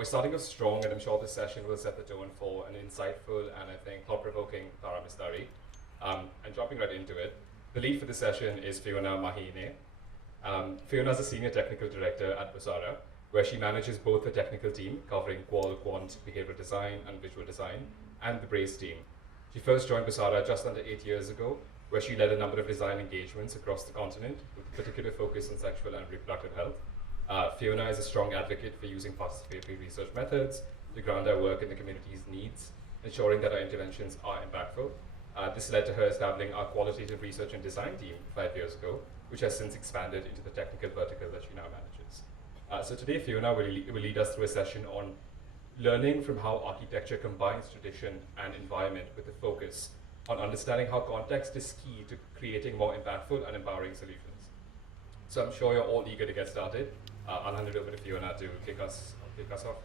We're starting off strong, and I'm sure this session will set the tone for an insightful and I think thought-provoking Mistari. And jumping right into it, the lead for this session is Fiona Mahine. Fiona is a senior technical director at Busara, where she manages both the technical team covering qual, quant, behavioral design, and visual design, and the Brace team. She first joined Busara just under 8 years ago, where she led a number of design engagements across the continent, with particular focus on sexual and reproductive health. Fiona is a strong advocate for using participatory research methods to ground our work in the community's needs, ensuring that our interventions are impactful. This led to her establishing our qualitative research and design team 5 years ago, which has since expanded into the technical vertical that she now manages. So today, Fiona will lead us through a session on learning from how architecture combines tradition and environment with a focus on understanding how context is key to creating more impactful and empowering solutions. So I'm sure you're all eager to get started. I'll hand it over to Fiona to kick us off.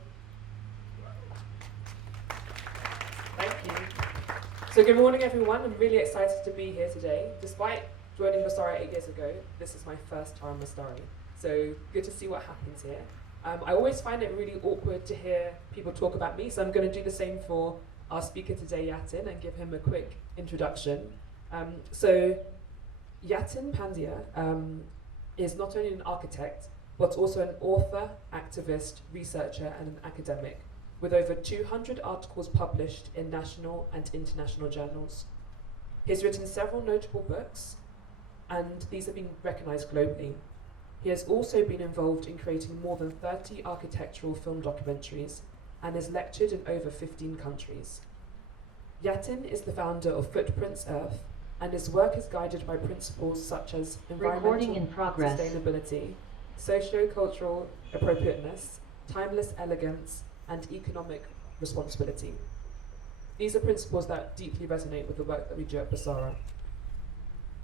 Thank you. So good morning, everyone. I'm really excited to be here today. Despite joining Mistari 8 years ago, this is my first time Mistari. So good to see what happens here. I always find it really awkward to hear people talk about me, so I'm going to do the same for our speaker today, Yatin, and give him a quick introduction. So Yatin Pandya is not only an architect, but also an author, activist, researcher, and an academic, with over 200 articles published in national and international journals. He's written several notable books, and these have been recognized globally. He has also been involved in creating more than 30 architectural film documentaries and has lectured in over 15 countries. Yatin is the founder of Footprints Earth, and his work is guided by principles such as environmental sustainability, socio-cultural appropriateness, timeless elegance, and economic responsibility. These are principles that deeply resonate with the work that we do at Busara.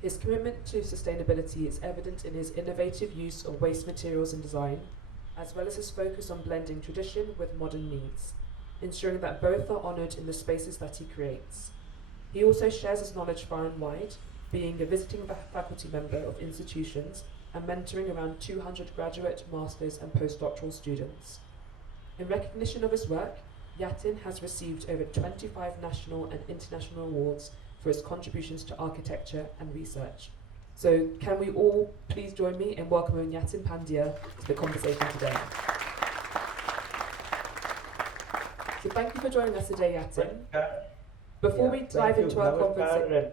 His commitment to sustainability is evident in his innovative use of waste materials in design, as well as his focus on blending tradition with modern needs, ensuring that both are honoured in the spaces that he creates. He also shares his knowledge far and wide, being a visiting faculty member of institutions and mentoring around 200 graduate, masters, and postdoctoral students. In recognition of his work, Yatin has received over 25 national and international awards for his contributions to architecture and research. So can we all please join me in welcoming Yatin Pandya to the conversation today. So thank you for joining us today, Yatin. Before we dive into our conversation,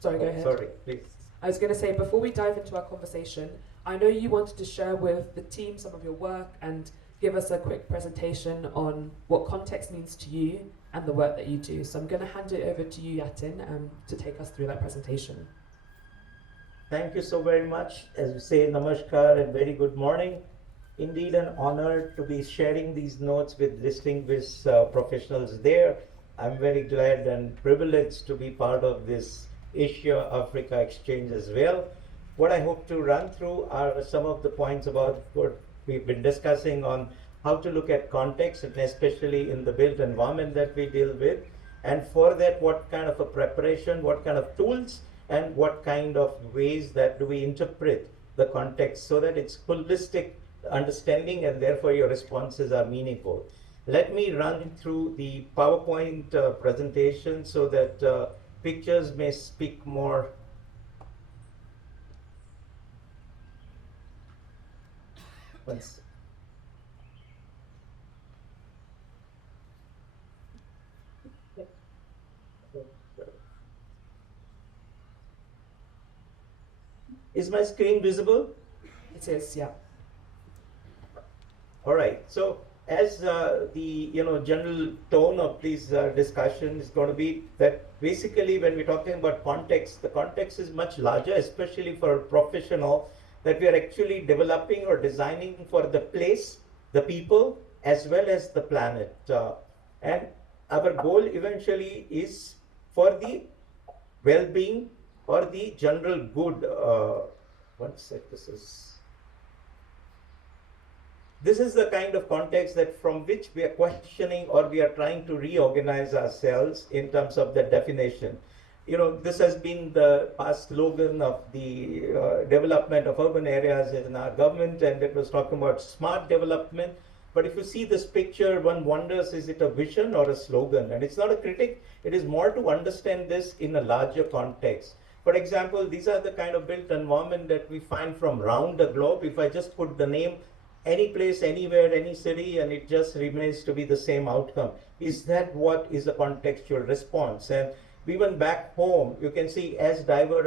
sorry, go ahead. Sorry, please. I was going to say, before we dive into our conversation, I know you wanted to share with the team some of your work and give us a quick presentation on what context means to you and the work that you do. So I'm going to hand it over to you, Yatin, to take us through that presentation. Thank you so very much. As you say, namaskar and very good morning. Indeed an honor to be sharing these notes with distinguished professionals there. I'm very glad and privileged to be part of this Asia-Africa exchange as well. What I hope to run through are some of the points about what we've been discussing on how to look at context, and especially in the built environment that we deal with. And for that, what kind of a preparation, what kind of tools, and what kind of ways that do we interpret the context so that it's holistic understanding and therefore your responses are meaningful. Let me run through the PowerPoint presentation so that pictures may speak more. Once. Is my screen visible? It is, yeah. All right. So as the general tone of this discussion is going to be that basically when we're talking about context, the context is much larger, especially for a professional, that we are actually developing or designing for the place, the people, as well as the planet. And our goal eventually is for the well-being or the general good. One sec, this is the kind of context that from which we are questioning or we are trying to reorganize ourselves in terms of the definition. This has been the past slogan of the development of urban areas in our government, and it was talking about smart development. But if you see this picture, one wonders, is it a vision or a slogan? And it's not a critic, it is more to understand this in a larger context. For example, these are the kind of built environment that we find from around the globe. If I just put the name, any place, anywhere, any city, and it just remains to be the same outcome. Is that what is a contextual response? And even back home, you can see as diverse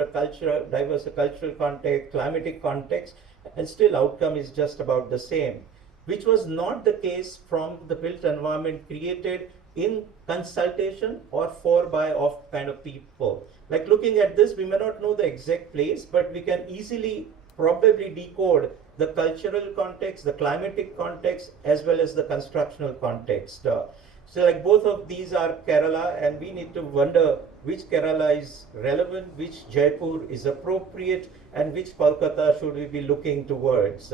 a cultural context, climatic context, and still outcome is just about the same, which was not the case from the built environment created in consultation or for by of kind of people. Like looking at this, we may not know the exact place, but we can easily probably decode the cultural context, the climatic context, as well as the constructional context. So like both of these are Kerala, and we need to wonder which Kerala is relevant, which Jaipur is appropriate, and which Kolkata should we be looking towards.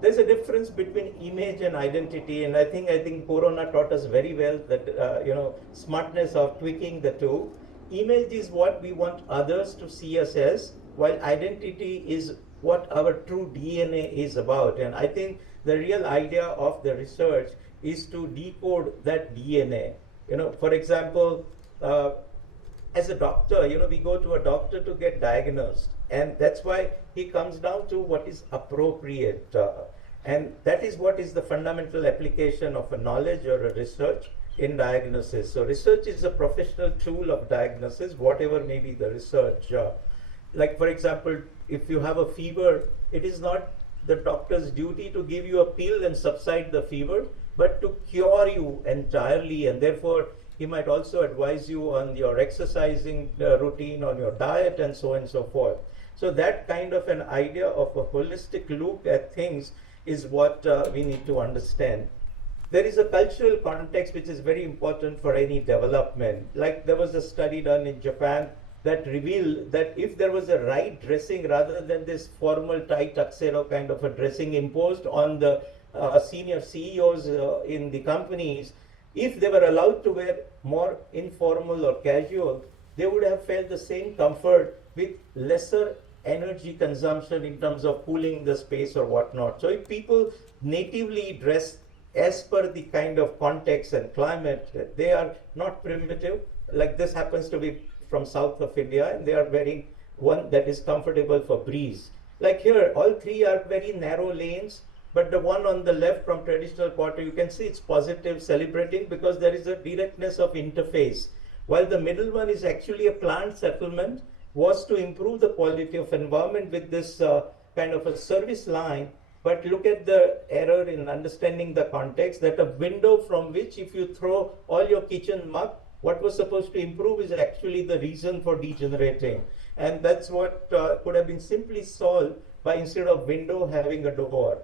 There's a difference between image and identity, and I think Corona taught us very well that smartness of tweaking the two. Image is what we want others to see us as, while identity is what our true DNA is about. And I think the real idea of the research is to decode that DNA. For example, as a doctor, we go to a doctor to get diagnosed, and that's why he comes down to what is appropriate. And that is what is the fundamental application of a knowledge or a research in diagnosis. So research is a professional tool of diagnosis, whatever may be the research. Like for example, if you have a fever, it is not the doctor's duty to give you a pill and subside the fever, but to cure you entirely. And therefore, he might also advise you on your exercising routine, on your diet, and so on and so forth. So that kind of an idea of a holistic look at things is what we need to understand. There is a cultural context which is very important for any development. Like there was a study done in Japan that revealed that if there was a right dressing rather than this formal tie tuxedo kind of a dressing imposed on the senior CEOs in the companies, if they were allowed to wear more informal or casual, they would have felt the same comfort with lesser energy consumption in terms of cooling the space or whatnot. So if people natively dress as per the kind of context and climate, they are not primitive. Like this happens to be from south of India, and they are wearing one that is comfortable for breeze. Like here, all three are very narrow lanes, but the one on the left from traditional pottery, you can see it's positive, celebrating, because there is a directness of interface. While the middle one is actually a planned settlement, was to improve the quality of environment with this kind of a service line. But look at the error in understanding the context, that a window from which if you throw all your kitchen muck, what was supposed to improve is actually the reason for degenerating. And that's what could have been simply solved by, instead of window, having a door.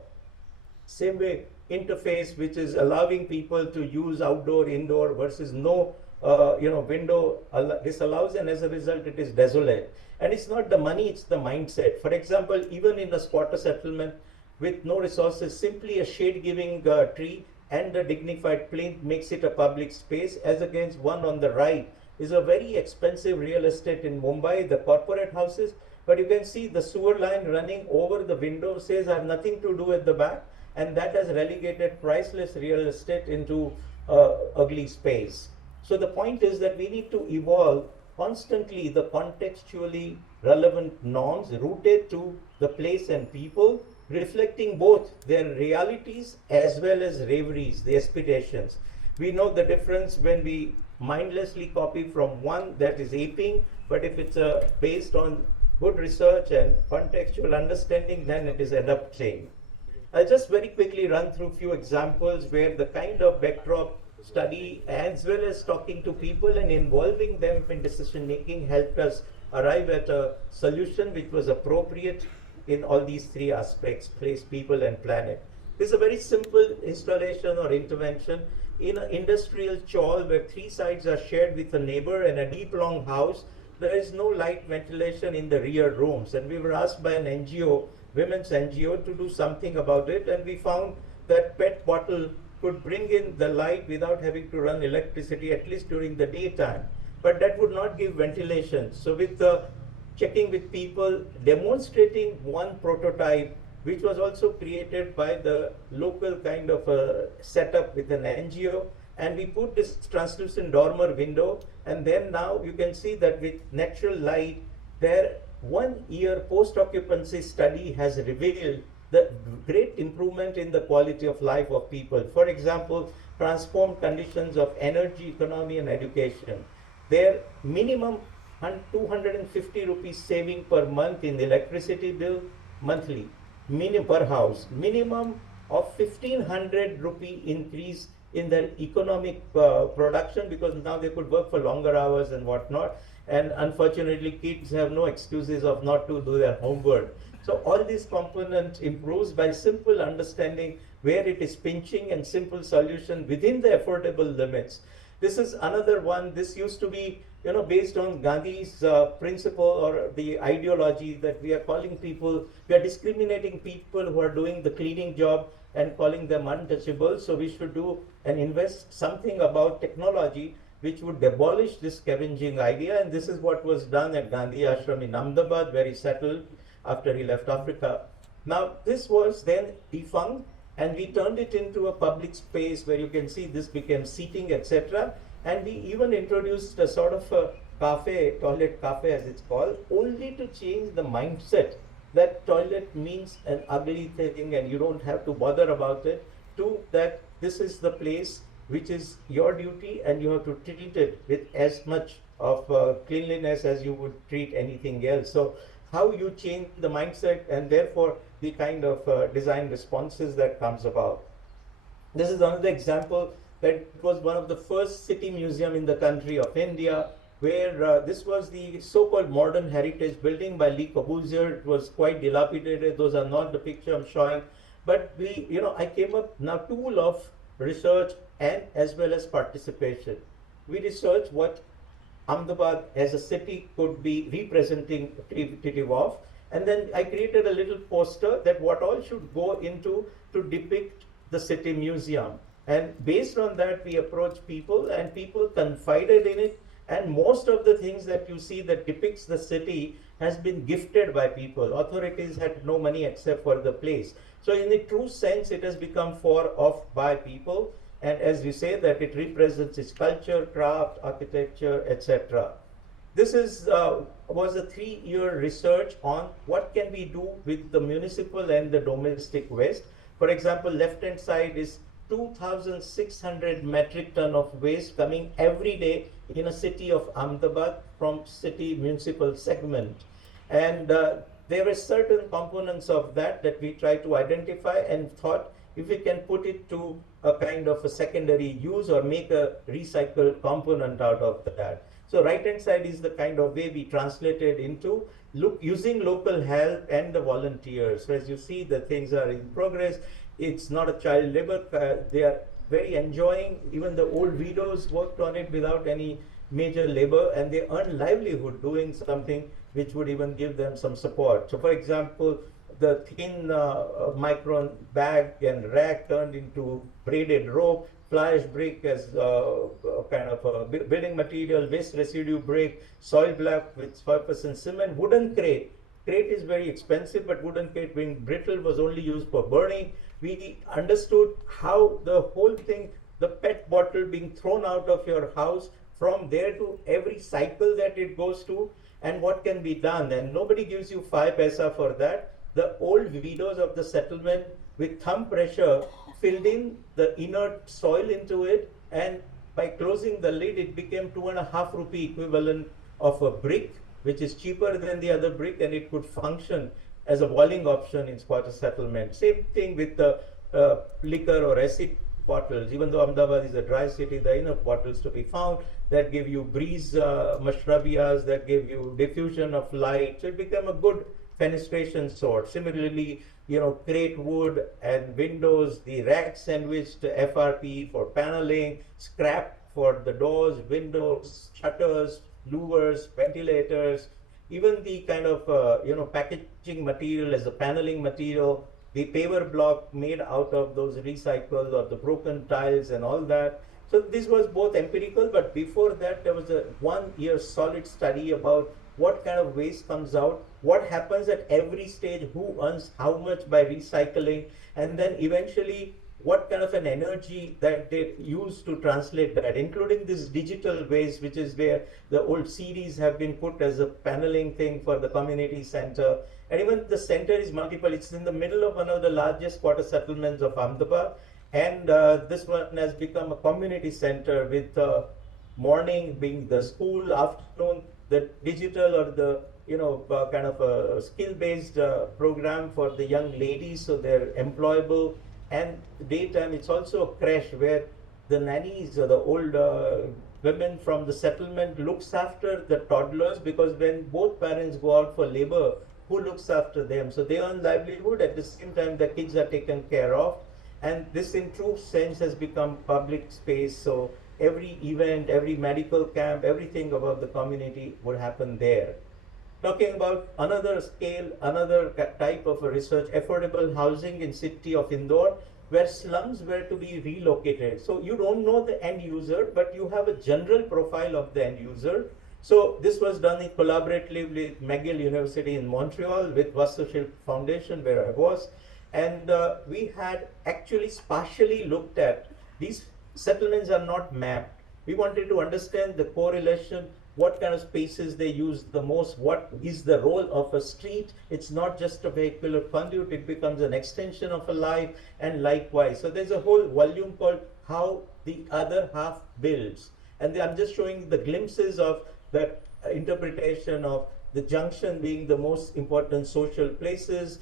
Same way, interface, which is allowing people to use outdoor, indoor versus no window disallows, and as a result it is desolate. And it's not the money, it's the mindset. For example, even in a squatter settlement with no resources, simply a shade giving tree and a dignified plinth makes it a public space, as against one on the right is a very expensive real estate in Mumbai, the corporate houses. But you can see the sewer line running over the window says I have nothing to do at the back, and that has relegated priceless real estate into ugly space. So the point is that we need to evolve constantly the contextually relevant norms rooted to the place and people, reflecting both their realities as well as reveries, the aspirations. We know the difference when we mindlessly copy from one that is aping, but if it's based on good research and contextual understanding, then it is adapting. I'll just very quickly run through a few examples where the kind of backdrop study as well as talking to people and involving them in decision making helped us arrive at a solution which was appropriate in all these three aspects: place, people, and planet. This is a very simple installation or intervention in an industrial chawl where three sides are shared with a neighbor and a deep long house. There is no light ventilation in the rear rooms, and we were asked by an NGO, women's NGO, to do something about it, and we found that PET bottle could bring in the light without having to run electricity, at least during the daytime. But that would not give ventilation. So with the checking with people, demonstrating one prototype which was also created by the local kind of a setup with an NGO. And we put this translucent dormer window, and then now you can see that with natural light, their 1 year post-occupancy study has revealed the great improvement in the quality of life of people. For example, transformed conditions of energy, economy, and education. Their minimum 250 rupees saving per month in the electricity bill monthly, per house. Minimum of 1500 rupee increase in their economic production, because now they could work for longer hours and whatnot. And unfortunately, kids have no excuses of not to do their homework. So all these components improves by simple understanding where it is pinching and simple solution within the affordable limits. This is another one. This used to be, based on Gandhi's principle or the ideology that we are calling people, we are discriminating people who are doing the cleaning job and calling them untouchable. So we should do and invest something about technology which would abolish this scavenging idea. And this is what was done at Gandhi Ashram in Ahmedabad, where he settled after he left Africa. Now, this was then defunct, and we turned it into a public space where you can see this became seating, etc. And we even introduced a sort of a cafe, toilet cafe as it's called, only to change the mindset that toilet means an ugly thing and you don't have to bother about it, to that this is the place which is your duty and you have to treat it with as much of cleanliness as you would treat anything else. So how you change the mindset, and therefore the kind of design responses that comes about. This is another example that it was one of the first city museum in the country of India, where this was the so-called modern heritage building by Le Corbusier. It was quite dilapidated. Those are not the picture I'm showing. But I came up now tool of research and as well as participation. We researched what Ahmedabad as a city could be representative of, and then I created a little poster that what all should go into to depict the city museum. And based on that, we approached people and people confided in it. And most of the things that you see that depicts the city has been gifted by people. Authorities had no money except for the place. So in the true sense, it has become for, of, by people. And as we say that it represents its culture, craft, architecture, etc. This is was a 3-year research on what can we do with the municipal and the domestic waste. For example, left-hand side is 2,600 metric ton of waste coming every day in a city of Ahmedabad from city municipal segment. And there were certain components of that we tried to identify and thought if we can put it to a kind of a secondary use or make a recycled component out of that. So right-hand side is the kind of way we translated into using local help and the volunteers. So as you see, the things are in progress. It's not a child labor. They are very enjoying. Even the old widows worked on it without any major labor, and they earn livelihood doing something which would even give them some support. So for example, the thin micron bag and rag turned into braided rope, fly ash brick as kind of a building material, waste residue brick, soil block with 5% cement, wooden crate. Crate is very expensive, but wooden crate being brittle was only used for burning. We understood how the whole thing, the PET bottle being thrown out of your house, from there to every cycle that it goes to, and what can be done. And nobody gives you 5 paisa for that. The old widows of the settlement with thumb pressure filled in the inert soil into it, and by closing the lid, it became 2.5 rupee equivalent of a brick, which is cheaper than the other brick, and it could function as a walling option in squatter settlement. Same thing with the liquor or acid bottles. Even though Ahmedabad is a dry city, there are enough bottles to be found that give you breeze mashrabiyas, that give you diffusion of light. So it became a good fenestration source. Similarly, crate wood and windows, the rack sandwiched FRP for paneling, scrap for the doors, windows, shutters, louvers, ventilators, even the kind of packaging material as a paneling material, the paver block made out of those recycled or the broken tiles and all that. So this was both empirical, but before that there was a 1-year solid study about what kind of waste comes out what happens at every stage, who earns how much by recycling, and then eventually what kind of an energy that they use to translate that, including this digital waste, which is where the old CDs have been put as a paneling thing for the community center. And even the center is multiple. It's in the middle of one of the largest quarter settlements of Ahmedabad. And this one has become a community center with morning being the school, afternoon the digital or the kind of a skill-based program for the young ladies, so they're employable. And daytime it's also a creche where the nannies or the old women from the settlement looks after the toddlers, because when both parents go out for labor, who looks after them? So they earn livelihood, at the same time the kids are taken care of. And this in true sense has become public space. So every event, every medical camp, everything about the community would happen there. Talking about another scale, another type of a research, affordable housing in city of Indore, where slums were to be relocated. So you don't know the end user, but you have a general profile of the end user. So this was done in collaboratively with McGill University in Montreal, with Vasashilp Foundation, where I was. And we had actually spatially looked at, these settlements are not mapped. We wanted to understand the correlation, what kind of spaces they use the most, what is the role of a street. It's not just a vehicular conduit, it becomes an extension of a life, and likewise. So there's a whole volume called How the Other Half Builds. And I'm just showing the glimpses of that interpretation of the junction being the most important social places,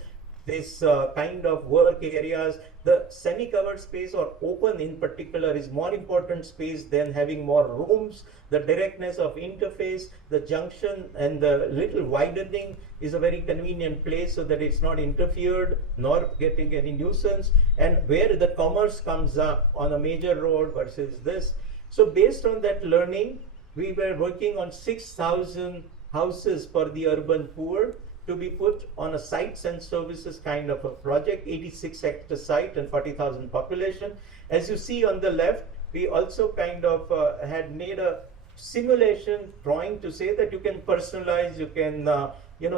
this kind of work areas. The semi-covered space or open in particular is more important space than having more rooms. The directness of interface, the junction and the little widening is a very convenient place so that it's not interfered nor getting any nuisance. And where the commerce comes up on a major road versus this. So based on that learning, we were working on 6,000 houses for the urban poor, to be put on a sites and services kind of a project, 86 hectare site and 40,000 population. As you see on the left, we also kind of had made a simulation drawing to say that you can personalize, you can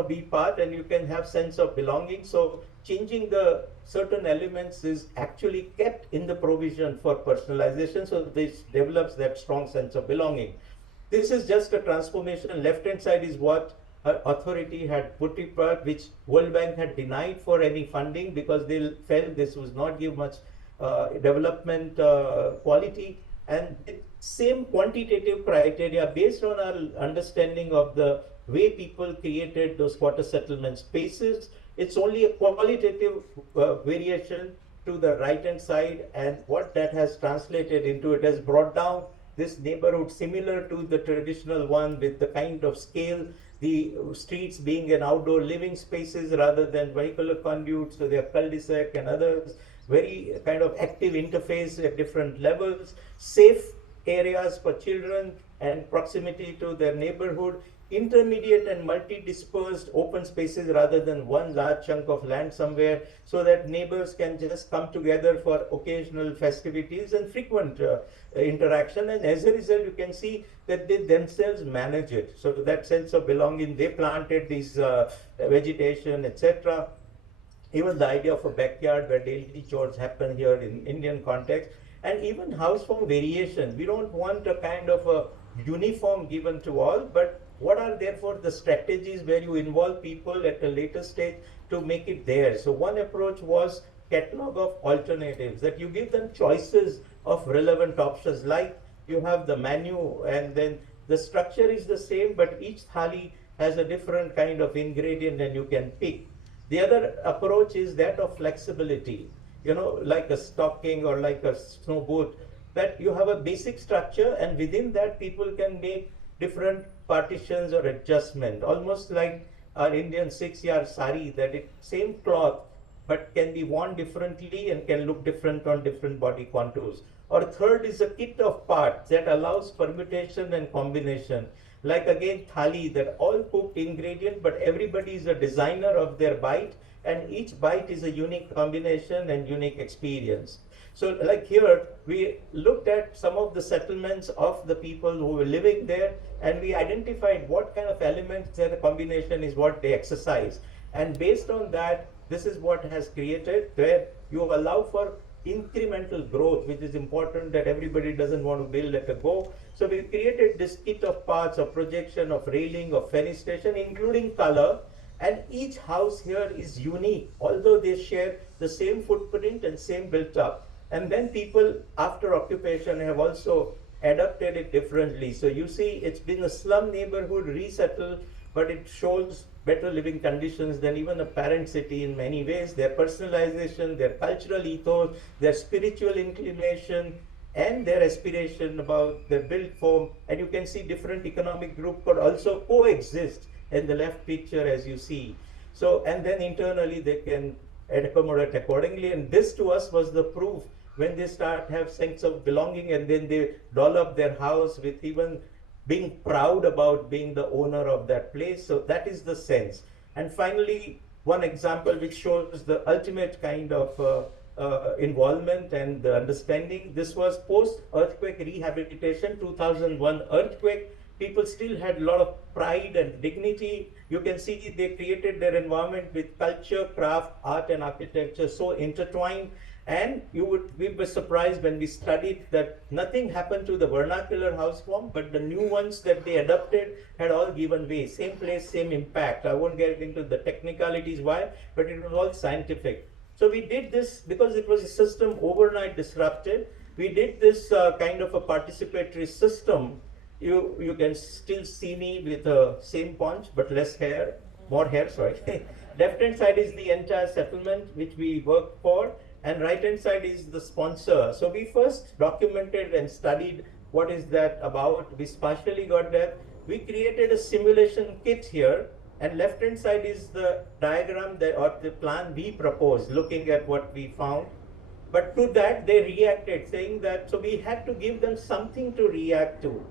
be part, and you can have sense of belonging. So changing the certain elements is actually kept in the provision for personalization, so this develops that strong sense of belonging. This is just a transformation. Left hand side is what authority had put it back, which World Bank had denied for any funding because they felt this was not give much development quality. And same quantitative criteria based on our understanding of the way people created those quarter settlement spaces. It's only a qualitative variation to the right hand side, and what that has translated into, it has brought down this neighborhood similar to the traditional one, with the kind of scale, the streets being an outdoor living spaces rather than vehicular conduits, so they are cul-de-sac and others, very kind of active interface at different levels, safe areas for children and proximity to their neighborhood, intermediate and multi-dispersed open spaces rather than one large chunk of land somewhere, so that neighbors can just come together for occasional festivities and frequent interaction. And as a result, you can see that they themselves manage it. So that sense of belonging, they planted these vegetation, etc. Even the idea of a backyard where daily chores happen here in Indian context, and even house form variation. We don't want a kind of a uniform given to all, but what are therefore the strategies where you involve people at a later stage to make it there? So one approach was catalog of alternatives, that you give them choices of relevant options, like you have the menu and then the structure is the same, but each thali has a different kind of ingredient and you can pick. The other approach is that of flexibility, like a stocking or like a snow boot, that you have a basic structure and within that people can make different partitions or adjustment, almost like our Indian 6-yard sari, that it same cloth but can be worn differently and can look different on different body contours. Or third is a kit of parts that allows permutation and combination, like again thali, that all cooked ingredient, but everybody is a designer of their bite and each bite is a unique combination and unique experience. So like here, we looked at some of the settlements of the people who were living there, and we identified what kind of elements their combination is what they exercise. And based on that, this is what has created where you allow for incremental growth, which is important that everybody doesn't want to build at a go. So we created this kit of parts of projection, of railing, of fenestration, including color. And each house here is unique, although they share the same footprint and same built up. And then people after occupation have also adapted it differently. So you see, it's been a slum neighborhood resettled, but it shows better living conditions than even a parent city in many ways. Their personalization, their cultural ethos, their spiritual inclination, and their aspiration about their built form. And you can see different economic groups could also coexist in the left picture as you see. So, and then internally they can accommodate accordingly. And this to us was the proof when they start have sense of belonging, and then they doll up their house with even being proud about being the owner of that place. So that is the sense. And finally, one example which shows the ultimate kind of involvement and the understanding. This was post-earthquake rehabilitation, 2001 earthquake. People still had a lot of pride and dignity. You can see they created their environment with culture, craft, art, and architecture so intertwined. And we were surprised when we studied that nothing happened to the vernacular house form, but the new ones that they adopted had all given way. Same place, same impact. I won't get into the technicalities why, but it was all scientific. So we did this because it was a system overnight disrupted. We did this kind of a participatory system. You can still see me with the same paunch, but less hair, more hair, sorry. Left hand side is the entire settlement which we work for, and right hand side is the sponsor. So we first documented and studied what is that about. We partially got that. We created a simulation kit here, and left hand side is the diagram that, or the plan we proposed, looking at what we found. But to that they reacted, saying that, so we had to give them something to react to.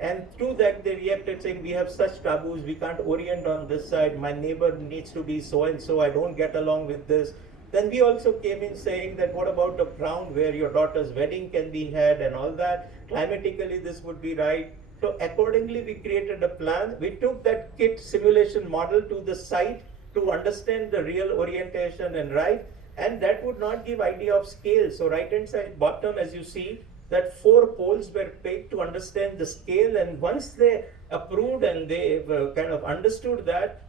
And through that they reacted saying, we have such taboos, we can't orient on this side, my neighbor needs to be so and so, I don't get along with this. Then we also came in saying that what about a ground where your daughter's wedding can be had and all that, climatically this would be right. So accordingly we created a plan. We took that kit simulation model to the site to understand the real orientation and right, and that would not give idea of scale. So right hand side bottom, as you see, that 4 poles were paid to understand the scale, and once they approved and they kind of understood that,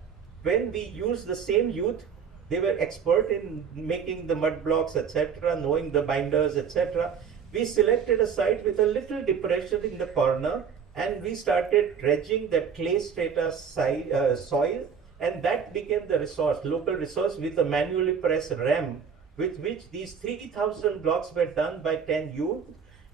when we used the same youth, they were expert in making the mud blocks, etc., knowing the binders, etc. We selected a site with a little depression in the corner, and we started dredging that clay strata soil, and that became the resource, local resource, with a manually pressed ram, with which these 3,000 blocks were done by 10 youth.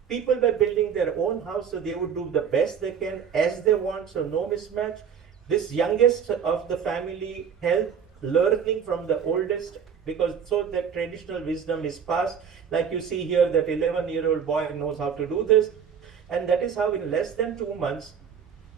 People were building their own house, so they would do the best they can as they want, so no mismatch. This youngest of the family helped learning from the oldest, because so that traditional wisdom is passed. Like you see here, that 11-year-old boy knows how to do this. And that is how in less than 2 months,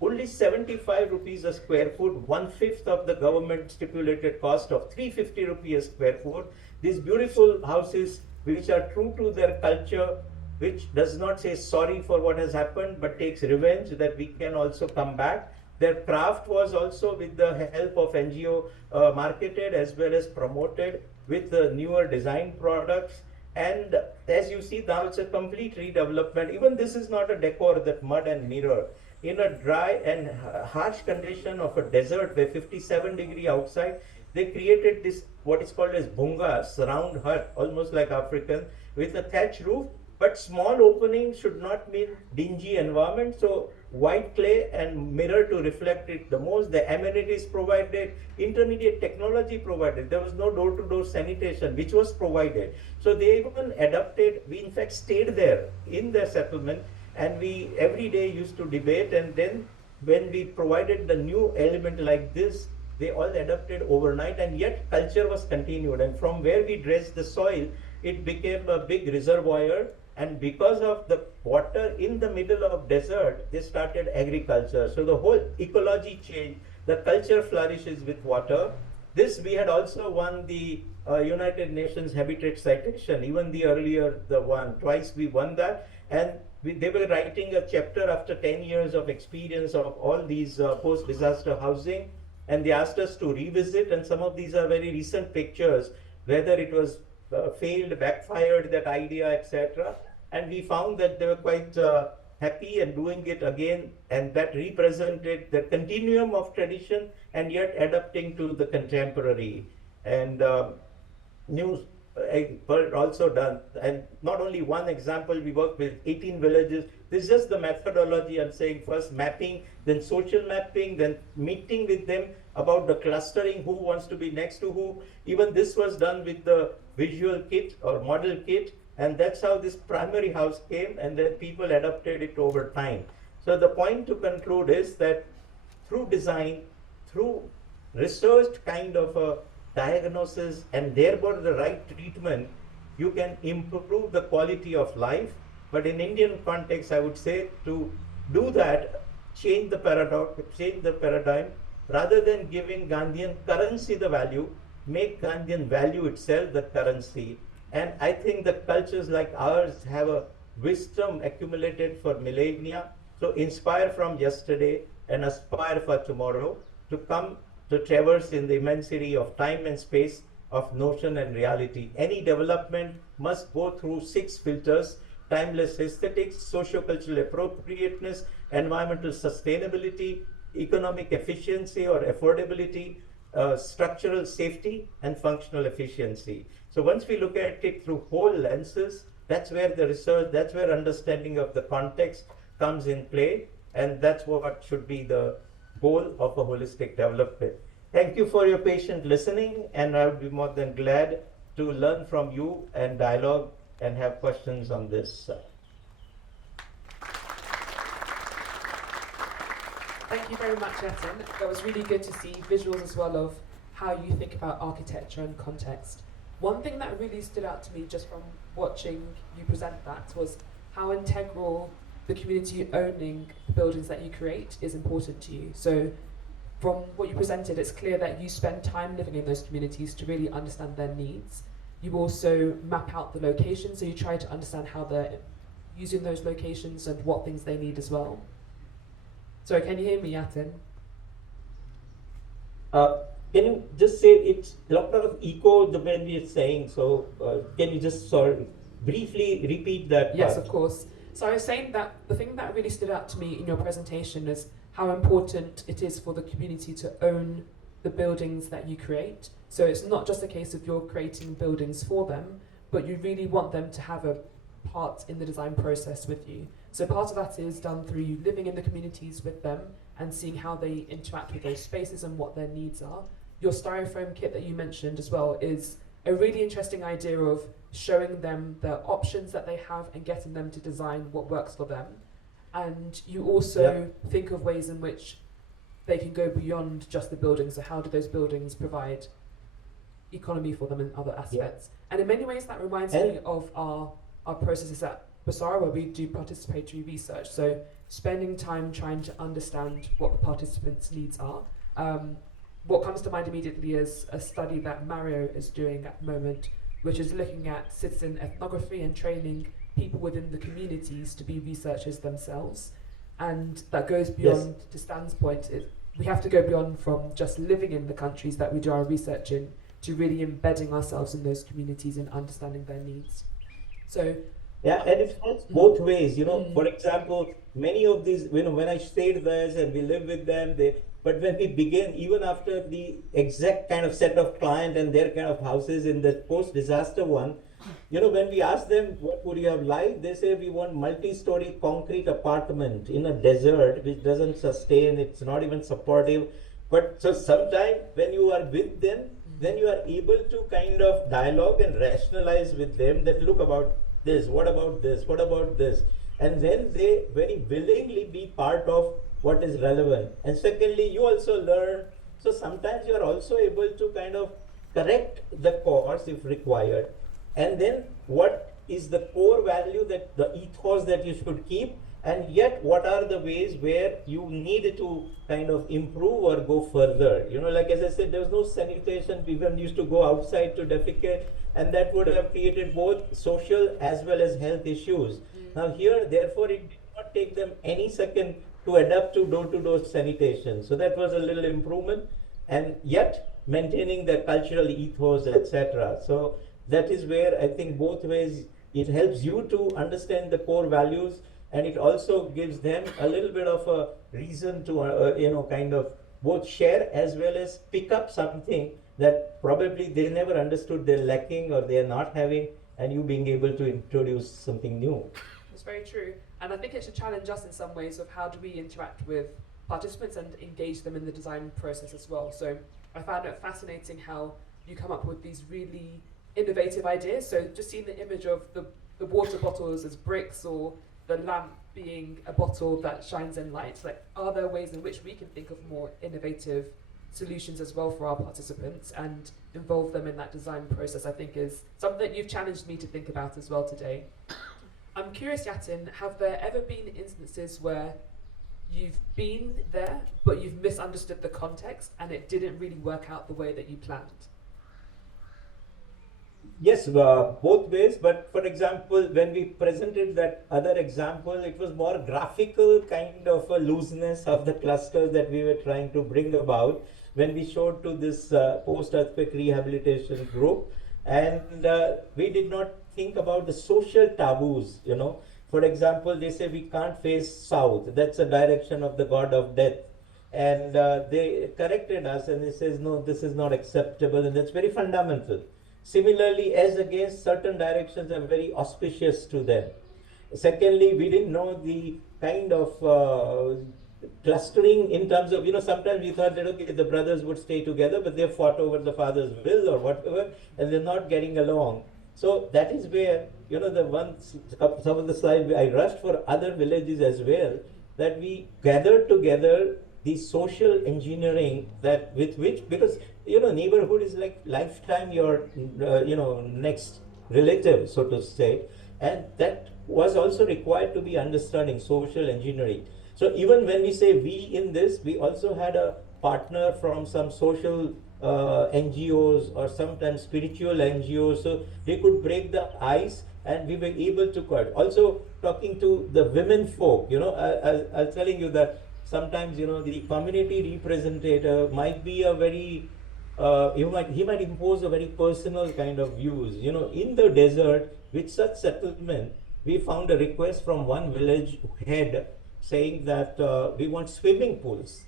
only 75 rupees a square foot, 1/5 of the government stipulated cost of 350 rupees a square foot. These beautiful houses which are true to their culture, which does not say sorry for what has happened, but takes revenge that we can also come back. Their craft was also, with the help of NGO, marketed as well as promoted with the newer design products. And as you see now, it's a complete redevelopment. Even this is not a decor, that mud and mirror. In a dry and harsh condition of a desert where 57 degree outside, they created this, what is called as bunga, round hut, almost like African, with a thatch roof. But small opening should not mean dingy environment. So white clay and mirror to reflect it the most. The amenities provided, intermediate technology provided. There was no door-to-door sanitation, which was provided. So they even adapted. We in fact stayed there in their settlement, and we every day used to debate. And then when we provided the new element like this, they all adapted overnight, and yet culture was continued. And from where we dredged the soil, it became a big reservoir. And because of the water in the middle of desert, they started agriculture. So the whole ecology changed. The culture flourishes with water. This, we had also won the United Nations Habitat Citation, even the earlier the one, twice we won that, and they were writing a chapter after 10 years of experience of all these post-disaster housing, and they asked us to revisit, and some of these are very recent pictures, whether it was failed, backfired, that idea, etc. And we found that they were quite happy and doing it again, and that represented the continuum of tradition and yet adapting to the contemporary. And new were also done, and not only one example, we worked with 18 villages. This is just the methodology. I'm saying first mapping, then social mapping, then meeting with them about the clustering, who wants to be next to who. Even this was done with the visual kit or model kit, and that's how this primary house came, and then people adapted it over time. So the point to conclude is that through design, through researched kind of a diagnosis and therefore the right treatment, you can improve the quality of life. But in Indian context, I would say to do that, change the paradigm, rather than giving Gandhian currency the value, make Gandhian value itself the currency. And I think that cultures like ours have a wisdom accumulated for millennia. So inspire from yesterday and aspire for tomorrow to come to traverse in the immensity of time and space of notion and reality. Any development must go through 6 filters: timeless aesthetics, socio-cultural appropriateness, environmental sustainability, economic efficiency or affordability, structural safety, and functional efficiency. So once we look at it through whole lenses, that's where the research, that's where understanding of the context comes in play, and that's what should be the goal of a holistic development. Thank you for your patient listening, and I would be more than glad to learn from you and dialogue and have questions on this. Thank you very much, Yatin. That was really good to see visuals as well of how you think about architecture and context. One thing that really stood out to me just from watching you present that was how integral the community owning the buildings that you create is important to you. So from what you presented, it's clear that you spend time living in those communities to really understand their needs. You also map out the locations, so you try to understand how they're using those locations and what things they need as well. Sorry, can you hear me, Yatin? Can you just say, it's a lot of echo the when we're saying, so can you just sort of briefly repeat that? Yes, part? of course. So I was saying that the thing that really stood out to me in your presentation is how important it is for the community to own the buildings that you create. So it's not just a case of you're creating buildings for them, but you really want them to have a part in the design process with you. So part of that is done through you living in the communities with them and seeing how they interact with those spaces and what their needs are. Your styrofoam kit that you mentioned as well is a really interesting idea of showing them the options that they have and getting them to design what works for them. And you also think of ways in which they can go beyond just the buildings. So how do those buildings provide economy for them in other aspects? And in many ways that reminds me of our processes at Basara, where we do participatory research. So spending time trying to understand what the participants' needs are. What comes to mind immediately is a study that Mario is doing at the moment, which is looking at citizen ethnography and training people within the communities to be researchers themselves. And that goes beyond, to Stan's point, we have to go beyond from just living in the countries that we do our research in to really embedding ourselves in those communities and understanding their needs. So yeah, and it works both ways, you know. For example, many of these, you know, when I stayed there and we live with them, but when we begin, even after the exact kind of set of client and their kind of houses in the post-disaster one, you know, when we ask them, what would you have liked? They say, we want multi-story concrete apartment in a desert, which doesn't sustain, it's not even supportive. But so sometimes when you are with them, then you are able to kind of dialogue and rationalize with them that, look, about this, what about this, what about this? And then they very willingly be part of what is relevant. And secondly, you also learn, so sometimes you are also able to kind of correct the course if required. And then what is the core value, that the ethos that you should keep, and yet what are the ways where you need to kind of improve or go further. Like as I said, there was no sanitation. People used to go outside to defecate, and that would have created both social as well as health issues. Now here, therefore, it did not take them any second to adapt to door-to-door sanitation. So that was a little improvement, and yet maintaining the cultural ethos, etc. So that is where I think both ways it helps you to understand the core values, and it also gives them a little bit of a reason to kind of both share as well as pick up something that probably they never understood they're lacking or they're not having, and you being able to introduce something new. That's very true. And I think it should challenge us in some ways of how do we interact with participants and engage them in the design process as well. So I found it fascinating how you come up with these really innovative ideas. So just seeing the image of the water bottles as bricks, or the lamp being a bottle that shines in light, like, are there ways in which we can think of more innovative solutions as well for our participants and involve them in that design process? I think is something that you've challenged me to think about as well today. I'm curious, Yatin, have there ever been instances where you've been there but you've misunderstood the context and it didn't really work out the way that you planned? Yes, both ways. But for example, when we presented that other example, it was more graphical kind of a looseness of the clusters that we were trying to bring about when we showed to this post-earthquake rehabilitation group. And we did not think about the social taboos. For example, they say we can't face south. That's a direction of the god of death. And they corrected us and they says, no, this is not acceptable, and that's very fundamental. Similarly, as against certain directions are very auspicious to them. Secondly, we didn't know the kind of clustering in terms of, sometimes we thought that, okay, the brothers would stay together, but they fought over the father's will or whatever, and they're not getting along. So that is where, some of the slides I rushed for other villages as well, that we gathered together the social engineering that with which, because neighborhood is like lifetime your next relative, so to say, and that was also required to be understanding social engineering. So even when we say we in this, we also had a partner from some social NGOs or sometimes spiritual NGOs, so they could break the ice, and we were able to also talking to the women folk. I was telling you that sometimes the community representative might be a very he might impose a very personal kind of views. In the desert with such settlement, we found a request from one village head saying that we want swimming pools.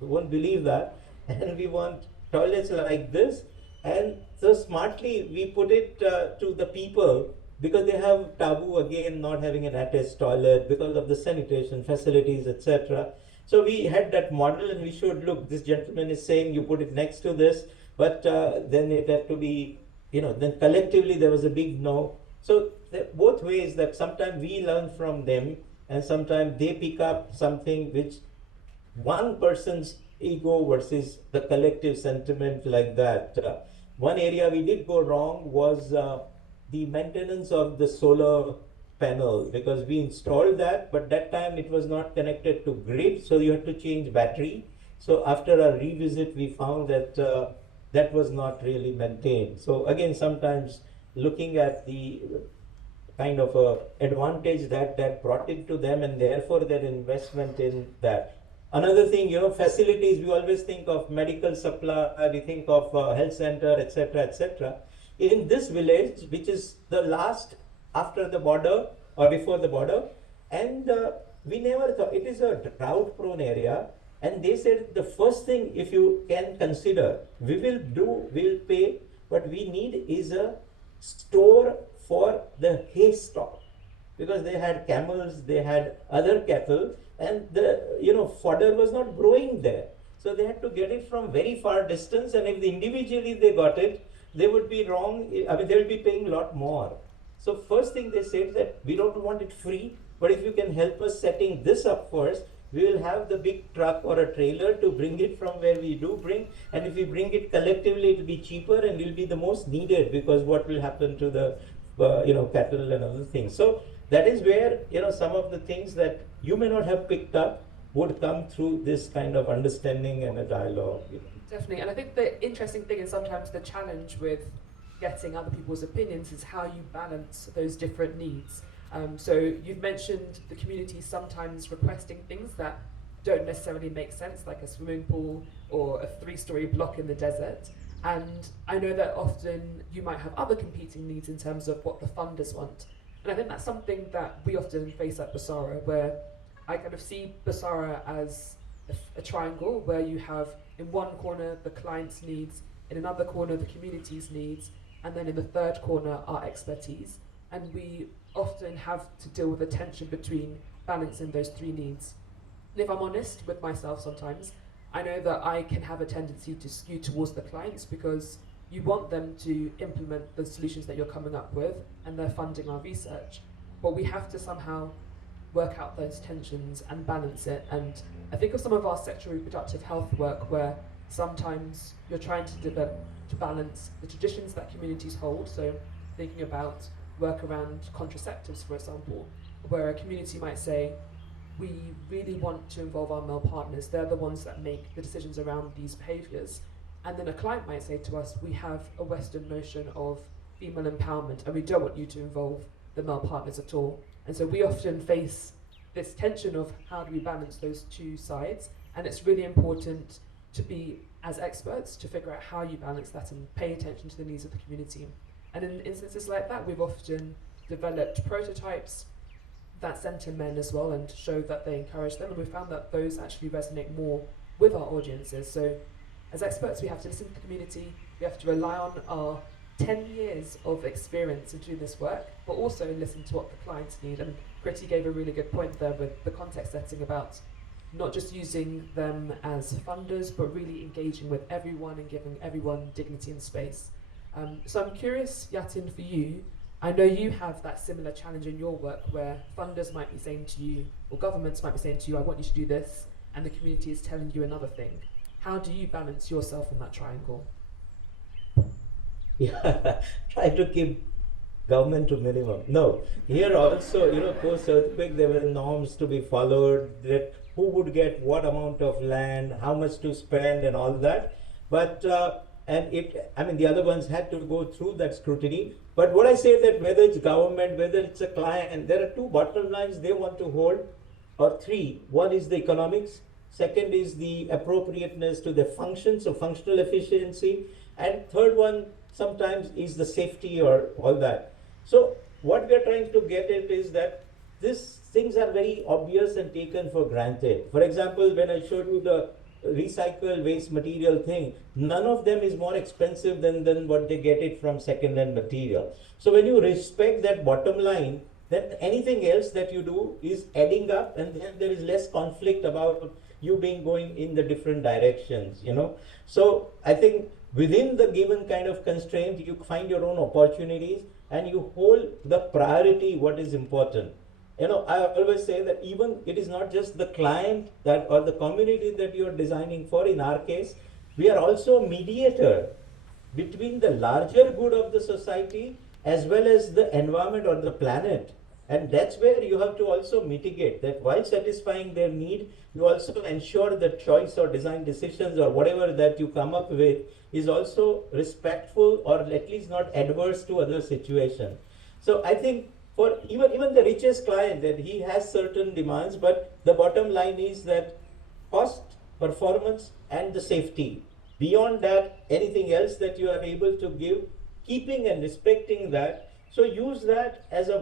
You won't believe that, and we want toilets like this. And so smartly we put it to the people, because they have taboo again not having an attached toilet because of the sanitation facilities, etc. So we had that model, and we showed, look, this gentleman is saying you put it next to this, but then it had to be, then collectively there was a big no. So both ways, that sometimes we learn from them and sometimes they pick up something which one person's ego versus the collective sentiment, like that. One area we did go wrong was the maintenance of the solar panel, because we installed that, but that time it was not connected to grid, so you had to change battery. So after a revisit, we found that that was not really maintained. So again, sometimes looking at the kind of advantage that brought it to them, and therefore their investment in that. Another thing, facilities, we always think of medical supply, we think of health center, etc., etc. In this village, which is the last after the border or before the border, and we never thought, it is a drought prone area, and they said the first thing, if you can consider, we'll pay, but we need is a store for the hay stock, because they had camels, they had other cattle, and the fodder was not growing there, so they had to get it from very far distance, and if individually they got it, they would be wrong. I mean, they will be paying a lot more. So first thing they said that we don't want it free, but if you can help us setting this up first, we will have the big truck or a trailer to bring it from where we do bring, and if we bring it collectively, it will be cheaper and will be the most needed, because what will happen to the cattle and other things. So that is where, some of the things that you may not have picked up would come through this kind of understanding and a dialogue. Definitely, and I think the interesting thing is sometimes the challenge with getting other people's opinions is how you balance those different needs. So you've mentioned the community sometimes requesting things that don't necessarily make sense, like a swimming pool or a 3-story block in the desert. And I know that often you might have other competing needs in terms of what the funders want. And I think that's something that we often face at Basara, where I kind of see Basara as a triangle where you have in one corner the client's needs, in another corner the community's needs, and then in the third corner our expertise. And we often have to deal with the tension between balancing those three needs. And if I'm honest with myself sometimes, I know that I can have a tendency to skew towards the clients because you want them to implement the solutions that you're coming up with and they're funding our research. But we have to somehow work out those tensions and balance it. And I think of some of our sexual reproductive health work where sometimes you're trying to balance the traditions that communities hold. So thinking about work around contraceptives, for example, where a community might say, we really want to involve our male partners. They're the ones that make the decisions around these behaviors. And then a client might say to us, we have a Western notion of female empowerment and we don't want you to involve the male partners at all. And so we often face this tension of how do we balance those two sides. And it's really important to be, as experts, to figure out how you balance that and pay attention to the needs of the community. And in instances like that, we've often developed prototypes that centre men as well and show that they encourage them. And we found that those actually resonate more with our audiences. So as experts, we have to listen to the community. We have to rely on our 10 years of experience in doing this work, but also listen to what the clients need. And Kriti gave a really good point there with the context setting about not just using them as funders, but really engaging with everyone and giving everyone dignity and space. So I'm curious, Yatin, for you, I know you have that similar challenge in your work where funders might be saying to you, or governments might be saying to you, I want you to do this, and the community is telling you another thing. How do you balance yourself in that triangle? Yeah, try to keep government to minimum. No, here also, post-earthquake, there were norms to be followed, that who would get what amount of land, how much to spend and all that. But, the other ones had to go through that scrutiny. But what I say that whether it's government, whether it's a client, there are two bottom lines they want to hold, or three. One is the economics, second is the appropriateness to the function, so functional efficiency, and third one sometimes is the safety or all that. So what we are trying to get at is that these things are very obvious and taken for granted. For example, when I showed you the recycled waste material thing, none of them is more expensive than what they get it from second-hand material. So when you respect that bottom line, then anything else that you do is adding up, and then there is less conflict about you going in the different directions, So I think within the given kind of constraint, you find your own opportunities and you hold the priority what is important. I always say that even it is not just the client that or the community that you are designing for. In our case, we are also a mediator between the larger good of the society as well as the environment or the planet. And that's where you have to also mitigate that while satisfying their need, you also ensure the choice or design decisions or whatever that you come up with is also respectful or at least not adverse to other situations. So I think for even the richest client, that he has certain demands, but the bottom line is that cost, performance, and the safety. Beyond that, anything else that you are able to give, keeping and respecting that. So use that as a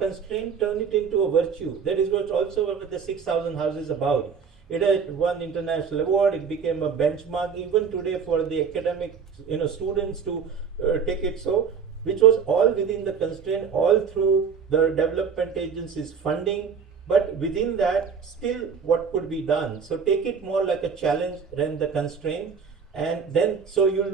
constraint, turn it into a virtue. That is what also the 6,000 houses about. It had won international award. It became a benchmark even today for the academic students to take it. So, which was all within the constraint, all through the development agency's funding. But within that, still what could be done? So take it more like a challenge than the constraint. And then so you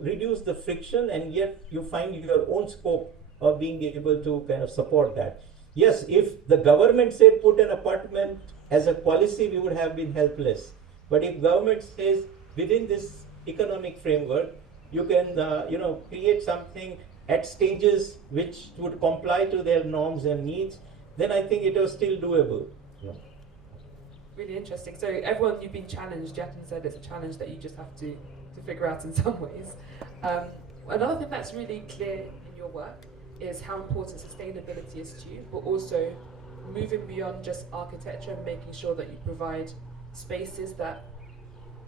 reduce the friction, and yet you find your own scope of being able to kind of support that. Yes, if the government said put an apartment as a policy, we would have been helpless. But if government says within this economic framework, you can create something at stages which would comply to their norms and needs, then I think it was still doable. Yeah. Really interesting. So everyone, you've been challenged. Yatin said it's a challenge that you just have to figure out in some ways. Another thing that's really clear in your work is how important sustainability is to you, but also moving beyond just architecture and making sure that you provide spaces that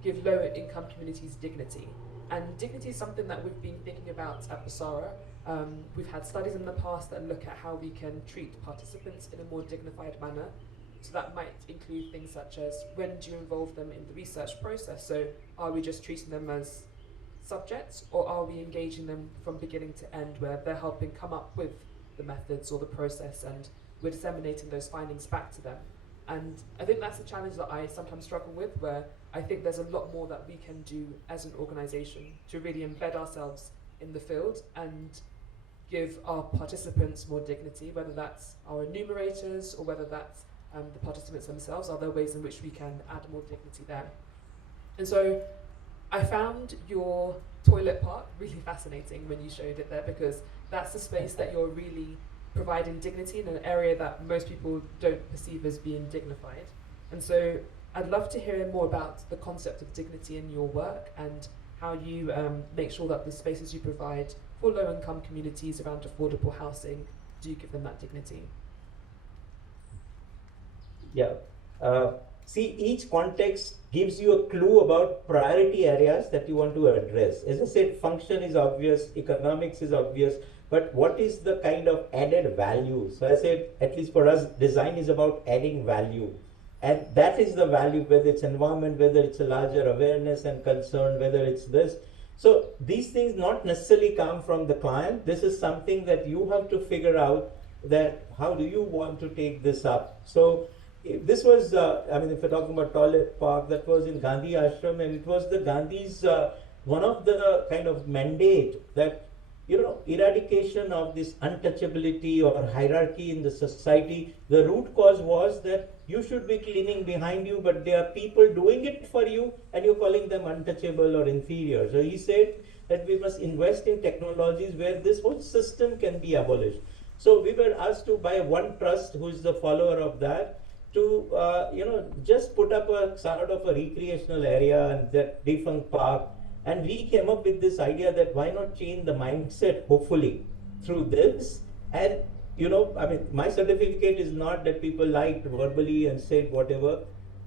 give lower income communities dignity. And dignity is something that we've been thinking about at Basara. We've had studies in the past that look at how we can treat participants in a more dignified manner. So that might include things such as, when do you involve them in the research process? So are we just treating them as subjects, or are we engaging them from beginning to end, where they're helping come up with the methods or the process, and we're disseminating those findings back to them? And I think that's a challenge that I sometimes struggle with, where I think there's a lot more that we can do as an organisation to really embed ourselves in the field and give our participants more dignity, whether that's our enumerators or whether that's the participants themselves. Are there ways in which we can add more dignity there? And so I found your toilet part really fascinating when you showed it there, because that's the space that you're really providing dignity in an area that most people don't perceive as being dignified. And so I'd love to hear more about the concept of dignity in your work and how you make sure that the spaces you provide for low-income communities around affordable housing do give them that dignity. Yeah. See, each context gives you a clue about priority areas that you want to address. As I said, function is obvious, economics is obvious, but what is the kind of added value? So I said, at least for us, design is about adding value. And that is the value, whether it's environment, whether it's a larger awareness and concern, whether it's this. So these things not necessarily come from the client. This is something that you have to figure out, that how do you want to take this up. So this was, I mean, if we're talking about toilet park, that was in Gandhi Ashram, and it was the Gandhi's, one of the kind of mandate that, you know, eradication of this untouchability or hierarchy in the society. The root cause was that you should be cleaning behind you, but there are people doing it for you and you're calling them untouchable or inferior. So he said that we must invest in technologies where this whole system can be abolished. So we were asked to, by one trust who is the follower of that, to you know, just put up a sort of a recreational area and that defunct park. And we came up with this idea that why not change the mindset, hopefully, through this. And, you know, I mean, my certificate is not that people liked verbally and said whatever,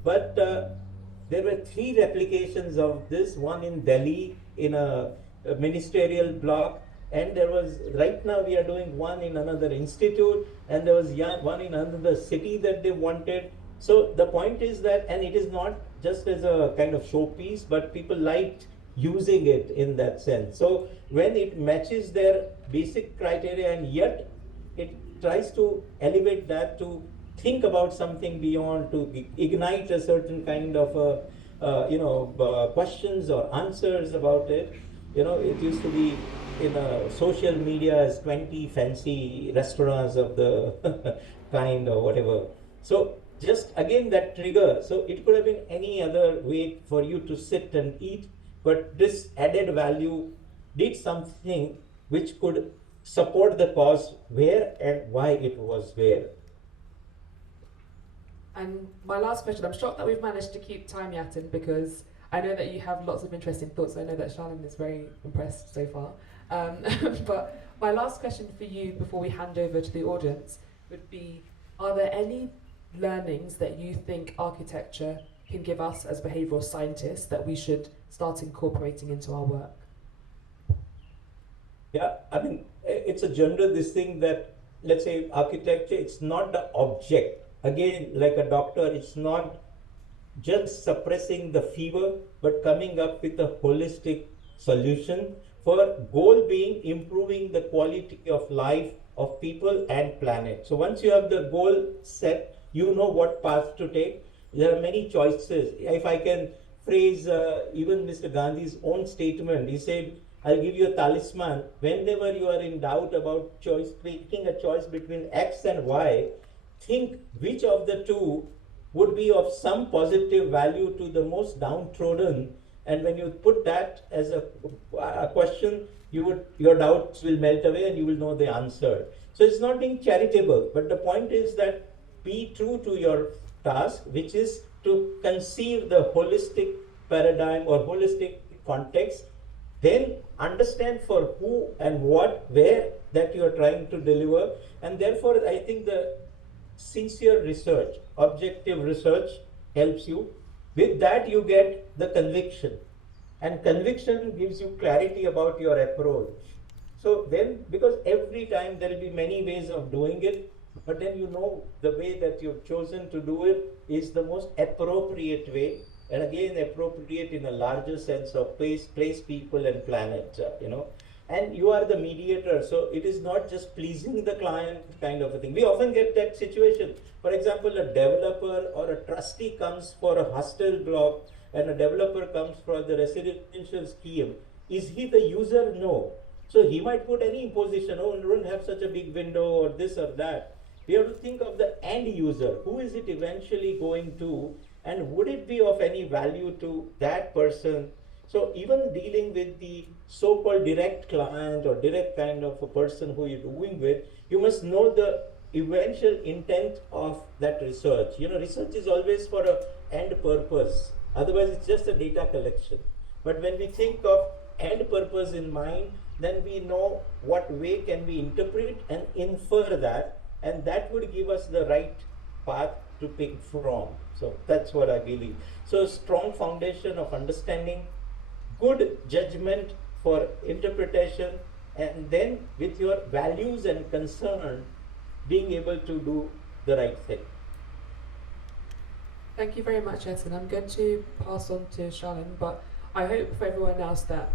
but there were 3 replications of this, one in Delhi in a ministerial block, and there was, right now we are doing one in another institute, and there was one in another city that they wanted. So the point is that, and it is not just as a kind of showpiece, but people liked using it in that sense. So when it matches their basic criteria and yet it tries to elevate that to think about something beyond, to ignite a certain kind of questions or answers about it. You know, it used to be in social media as 20 fancy restaurants of the kind or whatever. So just again that trigger. So it could have been any other way for you to sit and eat, but this added value did something which could support the cause where and why it was where. And my last question, I'm shocked that we've managed to keep time, Yatin, because I know that you have lots of interesting thoughts. I know that Charlene is very impressed so far. But my last question for you before we hand over to the audience would be, are there any learnings that you think architecture can give us as behavioural scientists that we should start incorporating into our work? Yeah, I mean, it's a general this thing that, let's say, architecture, it's not the object. Again, like a doctor, it's not just suppressing the fever, but coming up with a holistic solution, for goal being improving the quality of life of people and planet. So once you have the goal set, you know what path to take. There are many choices. If I can phrase even Mr. Gandhi's own statement, he said, I'll give you a talisman. Whenever you are in doubt about choice, making a choice between X and Y, think which of the two would be of some positive value to the most downtrodden, And when you put that as a question, your doubts will melt away and you will know the answer. So it's not being charitable, but the point is that be true to your task, which is to conceive the holistic paradigm or holistic context, then understand for who and what, where that you are trying to deliver. And therefore, I think the sincere research, objective research helps you. With that, you get the conviction. And conviction gives you clarity about your approach. So then, because every time there will be many ways of doing it, but then you know the way that you've chosen to do it is the most appropriate way. And again, appropriate in a larger sense of place, people, and planet, And you are the mediator, so it is not just pleasing the client kind of a thing. We often get that situation. For example, a developer or a trustee comes for a hostel block and a developer comes for the residential scheme. Is he the user? No. So he might put any imposition, oh, don't have such a big window or this or that. We have to think of the end user. Who is it eventually going to? And would it be of any value to that person? So even dealing with the so-called direct client or direct kind of a person who you're doing with, you must know the eventual intent of that research. Research is always for an end purpose. Otherwise, it's just a data collection. But when we think of end purpose in mind, then we know what way can we interpret and infer that, and that would give us the right path to pick from. So that's what I believe. So strong foundation of understanding, good judgment for interpretation, and then with your values and concern, being able to do the right thing. Thank you very much, Yatin. I'm going to pass on to Shalin, but I hope for everyone else that,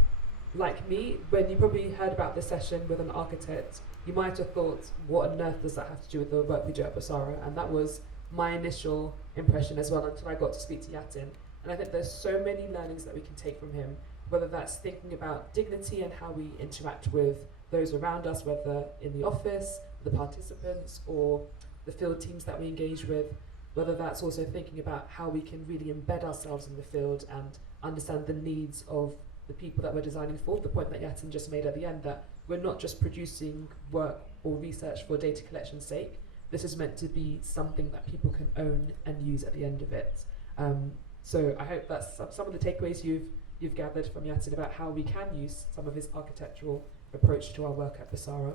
like me, when you probably heard about this session with an architect, you might have thought, what on earth does that have to do with the work we do at Basara? And that was my initial impression as well until I got to speak to Yatin. And I think there's so many learnings that we can take from him, whether that's thinking about dignity and how we interact with those around us, whether in the office, the participants, or the field teams that we engage with, whether that's also thinking about how we can really embed ourselves in the field and understand the needs of the people that we're designing for. The point that Yatin just made at the end, that we're not just producing work or research for data collection's sake. This is meant to be something that people can own and use at the end of it. So I hope that's some of the takeaways you've gathered from Yatin about how we can use some of his architectural approach to our work at Basara.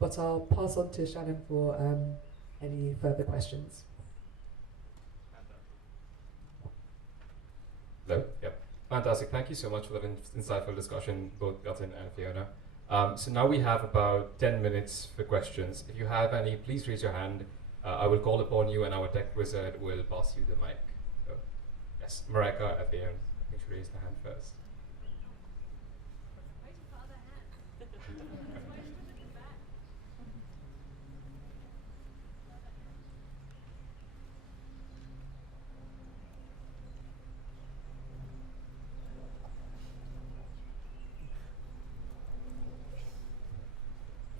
But I'll pass on to Shannon for any further questions. Hello. Yep. Fantastic. Thank you so much for that insightful discussion, both Yatin and Fiona. So now we have about 10 minutes for questions. If you have any, please raise your hand. I will call upon you and our tech wizard will pass you the mic. So, yes, Marika at the end. I think she raised her hand first.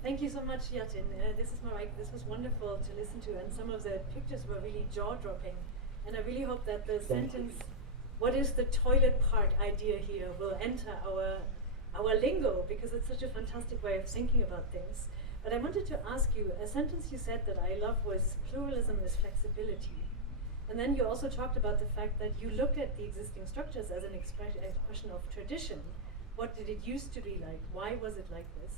Thank you so much, Yatin. This is Marike. This was wonderful to listen to, and some of the pictures were really jaw-dropping. And I really hope that the sentence, "What is the toilet part?" idea here will enter our lingo, because it's such a fantastic way of thinking about things. But I wanted to ask you, a sentence you said that I love was, "Pluralism is flexibility." And then you also talked about the fact that you look at the existing structures as an expression of tradition. What did it used to be like? Why was it like this?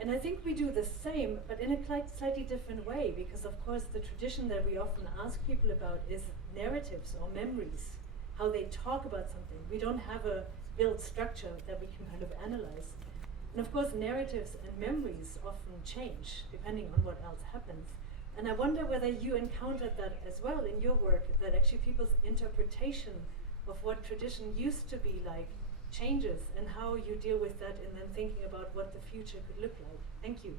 And I think we do the same, but in a slightly different way, because of course the tradition that we often ask people about is narratives or memories, how they talk about something. We don't have a built structure that we can kind of analyze. And of course narratives and memories often change depending on what else happens. And I wonder whether you encountered that as well in your work, that actually people's interpretation of what tradition used to be like changes, and how you deal with that, and then thinking about what the future could look like. Thank you.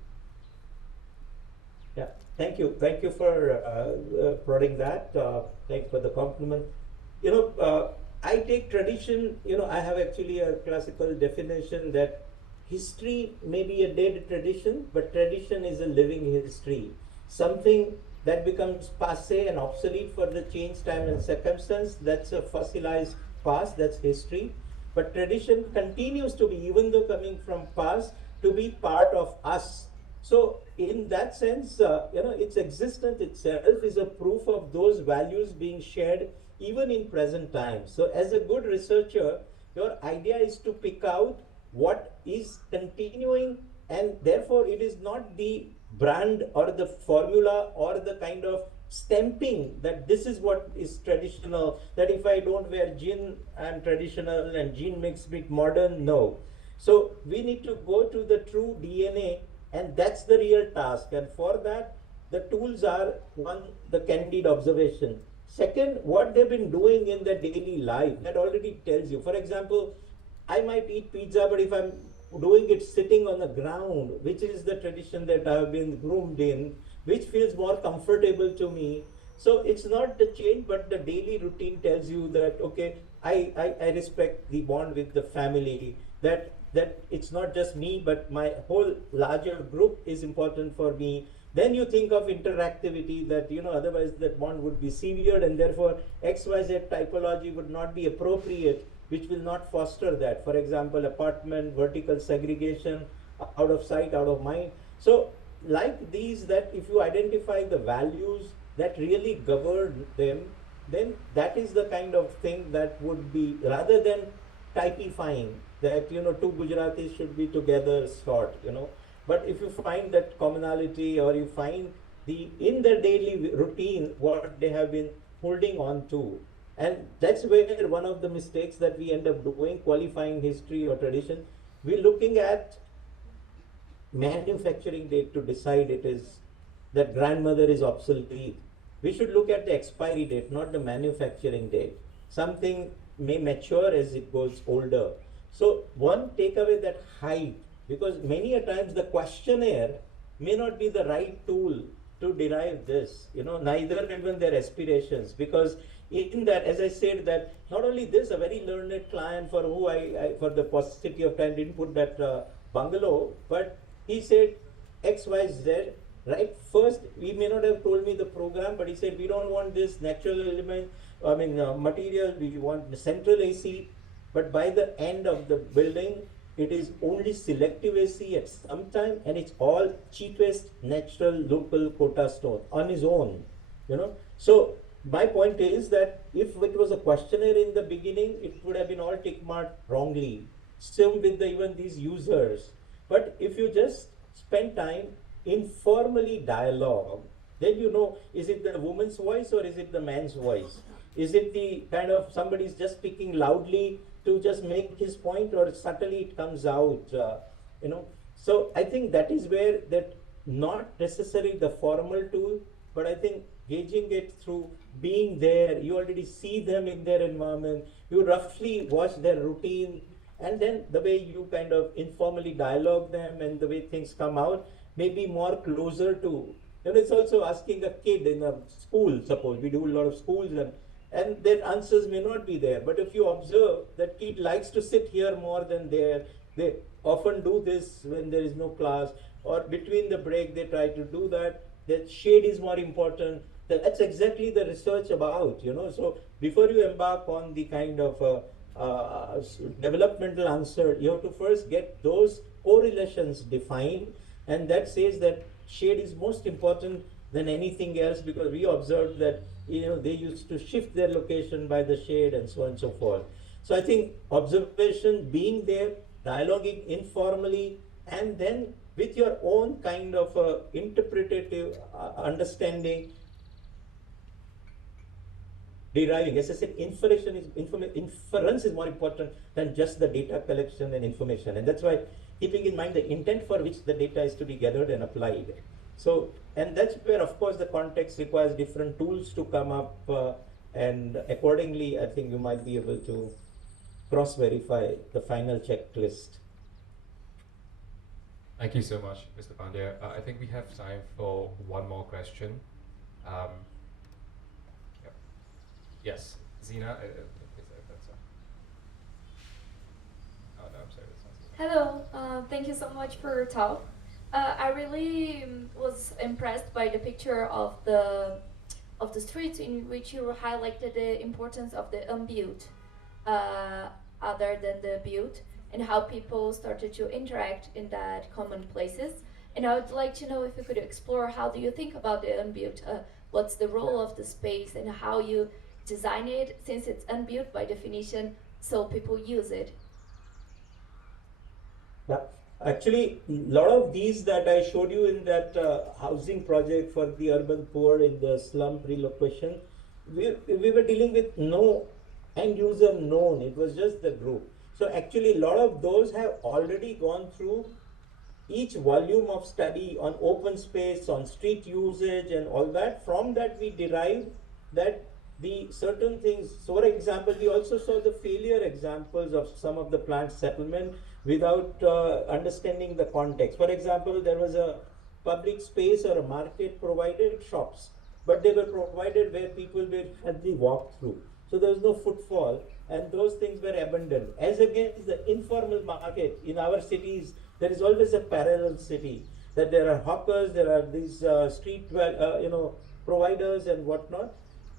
Yeah, thank you. Thank you for prodding that. Thanks for the compliment. I take tradition, I have actually a classical definition that history may be a dead tradition, but tradition is a living history. Something that becomes passé and obsolete for the change, time and circumstance, that's a fossilized past, that's history. but tradition continues to be, even though coming from past, to be part of us. So in that sense, its existence itself is a proof of those values being shared even in present times. So as a good researcher, your idea is to pick out what is continuing, and therefore it is not the brand or the formula or the kind of stamping that this is what is traditional, that if I don't wear jean I'm traditional and jean makes me modern. No. So we need to go to the true DNA, and that's the real task. And for that, the tools are: one, the candid observation; second, what they've been doing in their daily life. That already tells you. For example, I might eat pizza, but if I'm doing it sitting on the ground, which is the tradition that I've been groomed in, which feels more comfortable to me. So it's not the change, but the daily routine tells you that, okay, I respect the bond with the family, that it's not just me, but my whole larger group is important for me. Then you think of interactivity, that otherwise that bond would be severed, and therefore XYZ typology would not be appropriate, which will not foster that. For example, apartment, vertical segregation, out of sight, out of mind. So like these, that if you identify the values that really govern them, then that is the kind of thing that would be, rather than typifying that two Gujaratis should be together sort. But if you find that commonality, or you find in their daily routine what they have been holding on to, and that's where one of the mistakes that we end up doing, qualifying history or tradition, we're looking at manufacturing date to decide it is that grandmother is obsolete. We should look at the expiry date, not the manufacturing date. Something may mature as it goes older. So one takeaway, that height, because many a times the questionnaire may not be the right tool to derive this, neither even their aspirations, because in that, as I said, that not only this, a very learned client for who I for the paucity of time didn't put that bungalow, but he said XYZ, right? First, he may not have told me the program, but he said, we don't want this natural element, material, we want the central AC, but by the end of the building, it is only selective AC at some time, and it's all cheapest natural local quota stone on his own, So my point is that if it was a questionnaire in the beginning, it would have been all tick marked wrongly. Same with even these users. But if you just spend time informally dialogue, then is it the woman's voice or is it the man's voice? Is it the kind of somebody's just speaking loudly to just make his point, or subtly it comes out, So I think that is where that, not necessarily the formal tool, but I think gauging it through being there. You already see them in their environment, you roughly watch their routine, and then the way you kind of informally dialogue them and the way things come out may be more closer to, it's also asking a kid in a school, suppose we do a lot of schools, and their answers may not be there. But if you observe, that kid likes to sit here more than there. They often do this when there is no class, or between the break they try to do that. That shade is more important. That's exactly the research about, So before you embark on the kind of developmental answer, you have to first get those correlations defined, and that says that shade is most important than anything else, because we observed that they used to shift their location by the shade, and so on and so forth. So I think observation, being there, dialoguing informally, and then with your own kind of interpretative understanding, deriving. As I said, inference is more important than just the data collection and information, and that's why keeping in mind the intent for which the data is to be gathered and applied. So, and that's where, of course, the context requires different tools to come up, and accordingly, I think you might be able to cross-verify the final checklist. Thank you so much, Mr. Pandya. I think we have time for one more question. Yep. Yes, Zina. Oh no, I'm sorry. That's not Zina. Hello, thank you so much for your talk. I really was impressed by the picture of the streets in which you highlighted the importance of the unbuilt. other than the build, and how people started to interact in that common places. And I would like to know if you could explore how do you think about the unbuilt, what's the role of the space and how you design it since it's unbuilt by definition, so people use it. Yeah. Actually, a lot of these that I showed you in that housing project for the urban poor in the slum relocation, we were dealing with no end user known. It was just the group. So actually, a lot of those have already gone through each volume of study on open space, on street usage and all that. From that we derived that the certain things. So for example, we also saw the failure examples of some of the planned settlement without understanding the context. For example, there was a public space or a market provided shops, but they were provided where people were had the walk through. So there was no footfall, and those things were abandoned. As against the informal market in our cities, there is always a parallel city, that there are hawkers, there are these providers and whatnot.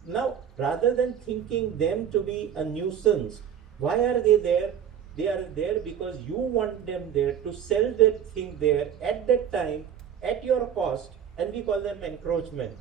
Now, rather than thinking them to be a nuisance, why are they there? They are there because you want them there to sell that thing there at that time at your cost, and we call them encroachment.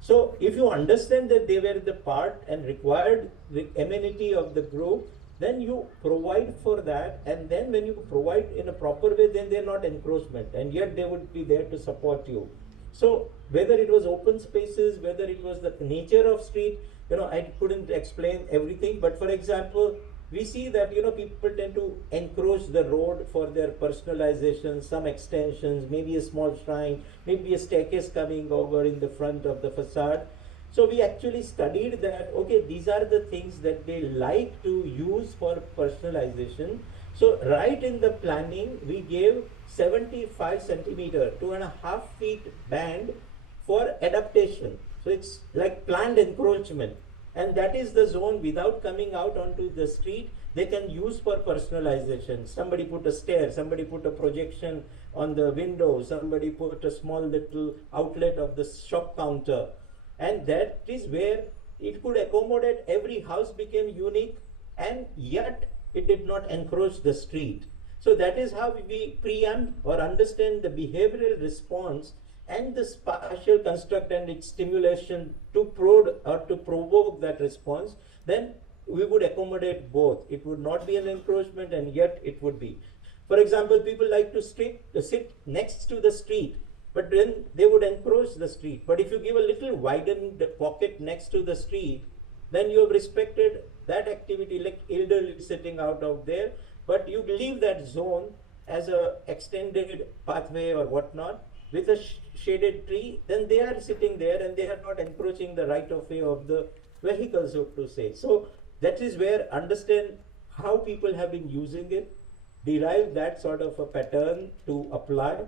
So if you understand that they were the part and required the amenity of the group, then you provide for that, and then when you provide in a proper way, then they're not encroachment, and yet they would be there to support you. So whether it was open spaces, whether it was the nature of street, I couldn't explain everything, but for example, we see that people tend to encroach the road for their personalization, some extensions, maybe a small shrine, maybe a staircase coming over in the front of the facade. So we actually studied that, okay, these are the things that they like to use for personalization. So right in the planning, we gave 75 centimeter, 2.5 feet band for adaptation. So it's like planned encroachment. And that is the zone without coming out onto the street, they can use for personalization. Somebody put a stair, somebody put a projection on the window, somebody put a small little outlet of the shop counter. And that is where it could accommodate, every house became unique, and yet it did not encroach the street. So that is how we preempt or understand the behavioral response and the spatial construct and its stimulation to prod or to provoke that response. Then we would accommodate both. It would not be an encroachment, and yet it would be. For example, people like to sit next to the street, but then they would encroach the street. But if you give a little widened pocket next to the street, then you have respected that activity, like elderly sitting out of there, but you leave that zone as a extended pathway or whatnot with a shaded tree, then they are sitting there and they are not encroaching the right of way of the vehicle, so to say. So that is where understand how people have been using it, derive that sort of a pattern to apply,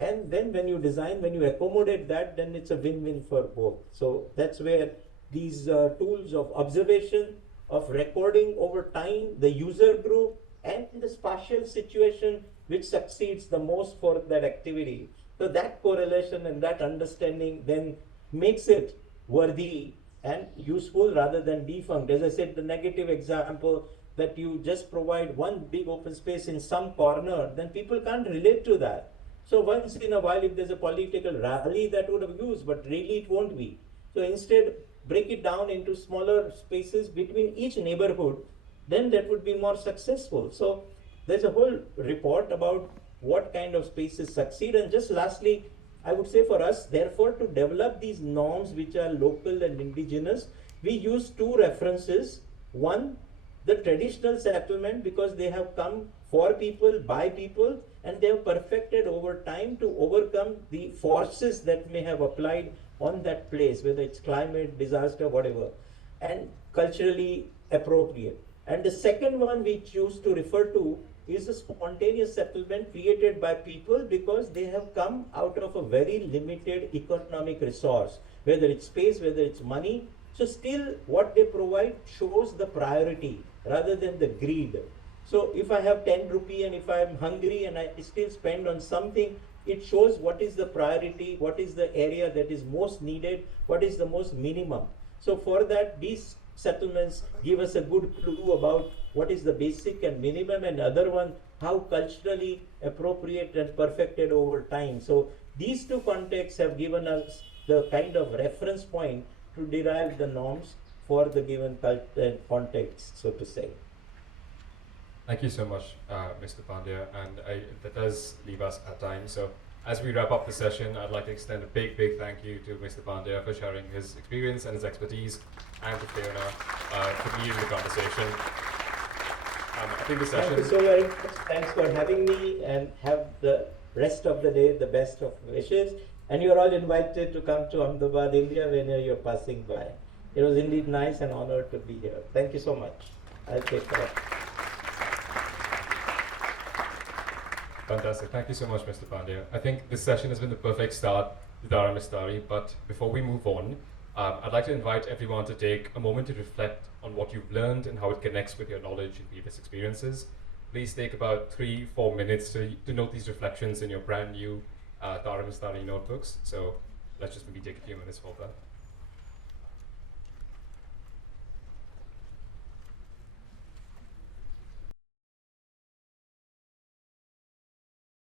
and then when you design, when you accommodate that, then it's a win-win for both. So that's where these tools of observation, of recording over time, the user group, and the spatial situation which succeeds the most for that activity. So that correlation and that understanding then makes it worthy and useful rather than defunct. As I said, the negative example that you just provide one big open space in some corner, then people can't relate to that. So once in a while, if there's a political rally, that would have used, but really it won't be. So instead, break it down into smaller spaces between each neighborhood, then that would be more successful. So there's a whole report about what kind of spaces succeed. And just lastly, I would say for us, therefore, to develop these norms which are local and indigenous, we use two references. One, the traditional settlement, because they have come for people, by people, and they have perfected over time to overcome the forces that may have applied on that place, whether it's climate, disaster, whatever, and culturally appropriate. And the second one we choose to refer to is a spontaneous settlement created by people because they have come out of a very limited economic resource, whether it's space, whether it's money. So still what they provide shows the priority rather than the greed. So if I have 10 rupee and if I am hungry and I still spend on something, it shows what is the priority, what is the area that is most needed, what is the most minimum. So for that, these settlements give us a good clue about what is the basic and minimum, and other one how culturally appropriate and perfected over time. So these two contexts have given us the kind of reference point to derive the norms for the given context, so to say. Thank you so much, Mr. Pandya, and that does leave us at time. So as we wrap up the session, I'd like to extend a big, big thank you to Mr. Pandya for sharing his experience and his expertise, and to Fiona for leading the conversation. I think the session... Thank you so very much. Thanks for having me, and have the rest of the day the best of wishes. And you're all invited to come to Ahmedabad, India, whenever you're passing by. It was indeed nice and honored to be here. Thank you so much. I'll take care. Fantastic. Thank you so much, Mr. Pandya. I think this session has been the perfect start to Dara Mistari, but before we move on, I'd like to invite everyone to take a moment to reflect on what you've learned and how it connects with your knowledge and previous experiences. Please take about 3-4 minutes to note these reflections in your brand new Dara Mistari notebooks. So let's just maybe take a few minutes for that.